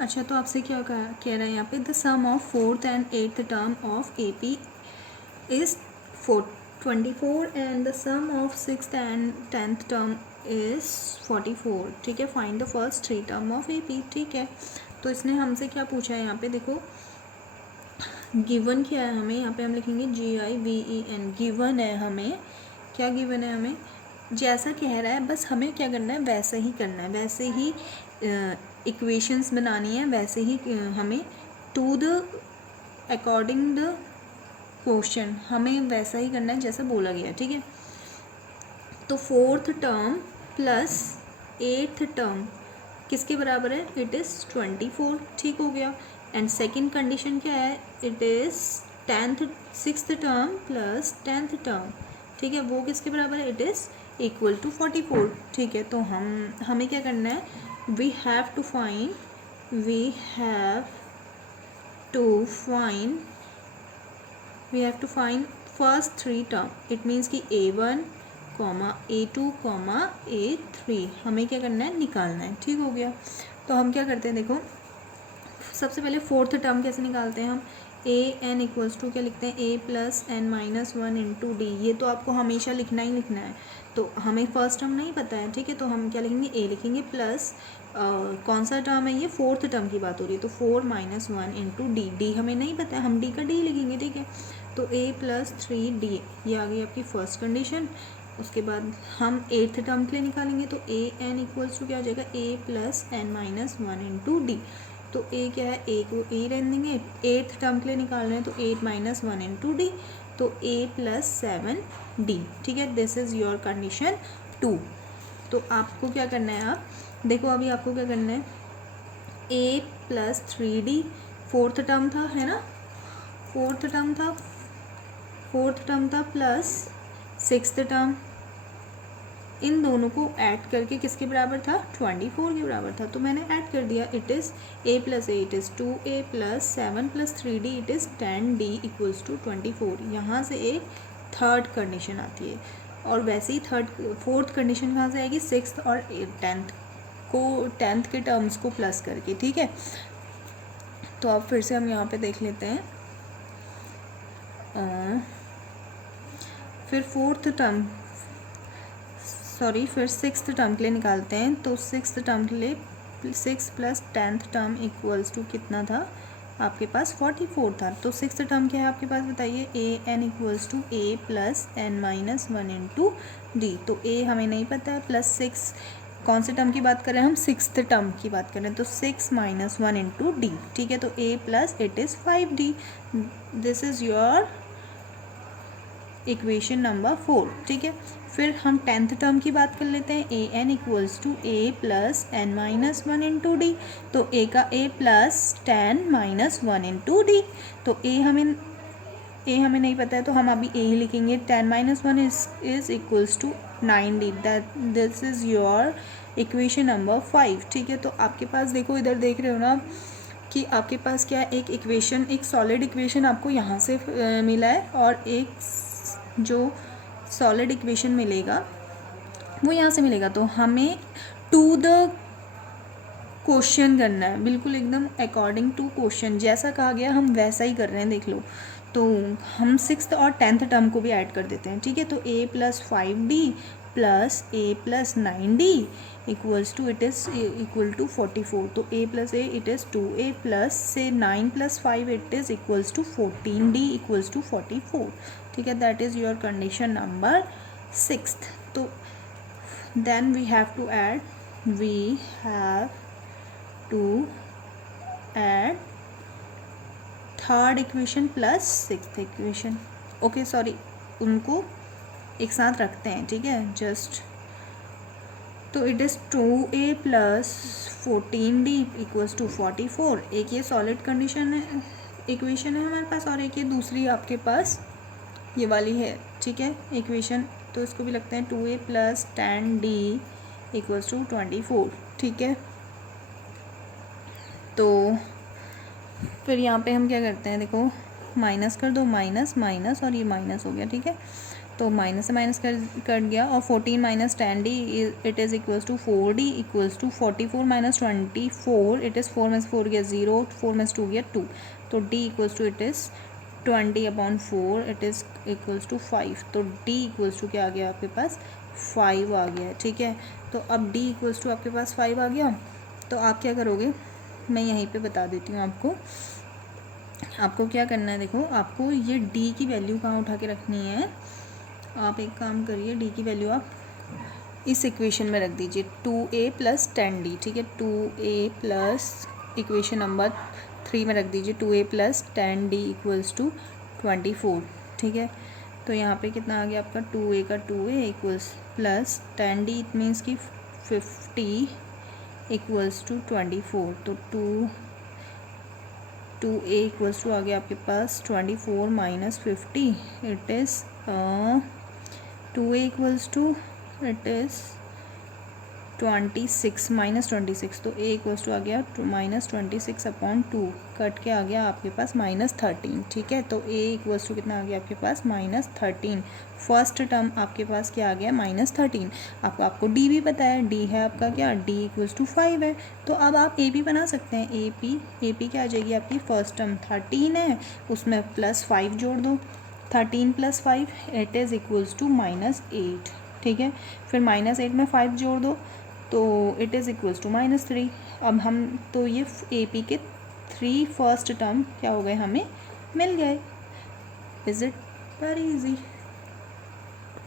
अच्छा, तो आपसे क्या कह रहा है यहाँ पे, the sum of 4th and 8th term of A P is 24 and the sum of 6th and 10th term is 44। ठीक है, find the first 3 term of A P. ठीक है, तो इसने हमसे क्या पूछा है यहाँ पे, देखो गिवन क्या है हमें, यहाँ पे हम लिखेंगे GIVEN। गिवन है हमें, क्या गिवन है हमें, जैसा कह रहा है बस हमें क्या करना है, वैसा ही करना है, वैसे ही इक्वेशंस बनानी है, वैसे ही हमें to the according the question हमें वैसा ही करना है जैसा बोला गया। ठीक है, तो 4th term plus 8th term किसके बराबर है, इट इज़ 24। ठीक हो गया। एंड सेकंड कंडीशन क्या है, it is 6th term plus 10th term. ठीक है, वो किसके बराबर है, इट इज़ इक्वल टू 44। ठीक है, तो हमें क्या करना है, we have to find first 3 term. It means कि A1 A2 A3 हमें क्या करना है, निकालना है। ठीक हो गया। तो हम क्या करते हैं, देखो सबसे पहले 4th टर्म कैसे निकालते हैं हम, an इक्वल्स टू क्या लिखते हैं, a plus N minus 1 into d. ये तो आपको हमेशा लिखना ही लिखना है, तो हमें फर्स्ट टर्म नहीं पता है। ठीक है, तो हम क्या लिखेंगे, a लिखेंगे प्लस कौन सा टर्म है ये, 4th टर्म की बात हो रही है, तो 4 माइनस 1 इंटू डी। डी हमें नहीं पता है, हम डी का डी लिखेंगे। ठीक है, तो a प्लस 3d, ये आ गई आपकी फर्स्ट कंडीशन। उसके बाद हम 8th टर्म के लिए निकालेंगे, तो a n इक्वल्स टू क्या हो जाएगा, a plus N minus 1 into D. तो a क्या है, a को a रहने देंगे। 8th टर्म के लिए निकाल रहे हैं, तो 8 माइनस 1 इंटू डी, तो a प्लस 7d। ठीक है, दिस इज़ योर कंडीशन 2। तो आपको क्या करना है, आप देखो अभी आपको क्या करना है, a plus 3d 4th term था, है ना, 4th टर्म था प्लस 6th टर्म, इन दोनों को ऐड करके किसके बराबर था, 24 के बराबर था। तो मैंने ऐड कर दिया, it is a plus a it is 2a plus 7 plus 3d it is 10d equals to 24। यहाँ से एक थर्ड कंडीशन आती है, और वैसे ही फोर्थ कंडीशन कहाँ से आएगी, 6th और 10th के टर्म्स को प्लस करके। ठीक है, तो अब फिर से हम यहाँ पे देख लेते हैं। फिर 6th टर्म के लिए निकालते हैं, तो 6th टर्म के लिए 6 plus 10th term equals to कितना था आपके पास, 44 था। तो 6th टर्म क्या है आपके पास, बताइए, a n equals to a plus N minus 1 into D. तो a हमें नहीं पता है, प्लस 6 कौन से टर्म की बात कर रहे हैं हम, 6th टर्म की बात कर रहे हैं, तो 6 माइनस 1 इंटू डी। ठीक है, तो a plus it is 5d। This is your equation number 4। ठीक है, फिर हम 10th टर्म की बात कर लेते हैं, A N equals to A plus N minus 1 into D. तो ए का a plus 10 minus 1 into D. तो ए हमें नहीं पता है, तो हम अभी a ही लिखेंगे। 10 minus 1 is equals to 9d। This is your equation number 5। ठीक है, तो आपके पास देखो, इधर देख रहे हो ना कि आपके पास क्या है, एक इक्वेशन, एक सॉलिड इक्वेशन आपको यहाँ से मिला है, और एक जो सॉलिड इक्वेशन मिलेगा वो यहाँ से मिलेगा। तो हमें टू द क्वेश्चन करना है, बिल्कुल एकदम अकॉर्डिंग टू क्वेश्चन, जैसा कहा गया हम वैसा ही कर रहे हैं। देख लो, तो हम 6th और 10th टर्म को भी ऐड कर देते हैं। ठीक है, तो a plus 5d plus a plus 9d equals to it is equal to 44। तो a plus a it is 2a plus से 9 plus 5 it is equals to 14d equals to 44। ठीक है, that is your condition number 6th। तो then we have to add third equation plus 6th equation. Okay, sorry, उनको एक साथ रखते हैं। ठीक है, जस्ट, तो it is 2a plus 14d equals to 44। एक ये सॉलिड कंडीशन है, इक्वेशन है हमारे पास, और एक ये दूसरी आपके पास ये वाली है। ठीक है, इक्वेशन, तो इसको भी लगते हैं 2a plus 10d equals to 24। ठीक है, तो फिर यहाँ पे हम क्या करते हैं, देखो माइनस कर दो, माइनस माइनस और ये माइनस हो गया। ठीक है, तो माइनस से माइनस कट गया, और 14 minus 10d it is equals to 4d equals to 44 minus 24 it is 4 में से 4 गया 0, 4 में से 2 गया 2, तो d equals to it is 20/4 it is equals to 5, तो d इक्वल्स टू क्या आ गया आपके पास 5 आ गया, ठीक है। तो अब d इक्वल्स टू आपके पास 5 आ गया, तो आप क्या करोगे, मैं यहीं पे बता देती हूँ आपको क्या करना है। देखो आपको ये d की वैल्यू कहाँ उठा के रखनी है, आप एक काम करिए, d की वैल्यू आप इस इक्वेशन में रख दीजिए 2a + 10d, ठीक है। 2a प्लस इक्वेशन नंबर 3 में रख दीजिए 2a + 10d इक्वल्स टू 24, ठीक है। तो यहाँ पे कितना आ गया आपका 2a का 2a equals plus 10d it means कि 50 इक्वल्स टू 24, तो 2a इक्वल्स टू आ गया आपके पास 24 minus 50 it is 2a equals to it is 26 minus 26, तो a इक्वल्स टू आ गया -26/2, कट के आ गया आपके पास -13, ठीक है। तो a इक्वल्स टू कितना आ गया आपके पास -13, फर्स्ट टर्म आपके पास क्या आ गया -13। आपको d भी पता है, d है आपका क्या, d इक्वल्स टू 5 है, तो अब आप a p बना सकते हैं। a p क्या आ जाएगी आपकी, फर्स्ट टर्म 13 है, उसमें +5 जोड़ दो, 13 + 5 इट इज़ इक्वल्स टू -8, ठीक है। फिर -8 में 5 जोड़ दो, तो इट इज़ इक्वल्स टू -3। अब हम तो ये ए पी के 3 फर्स्ट टर्म क्या हो गए, हमें मिल गए। Is it very easy.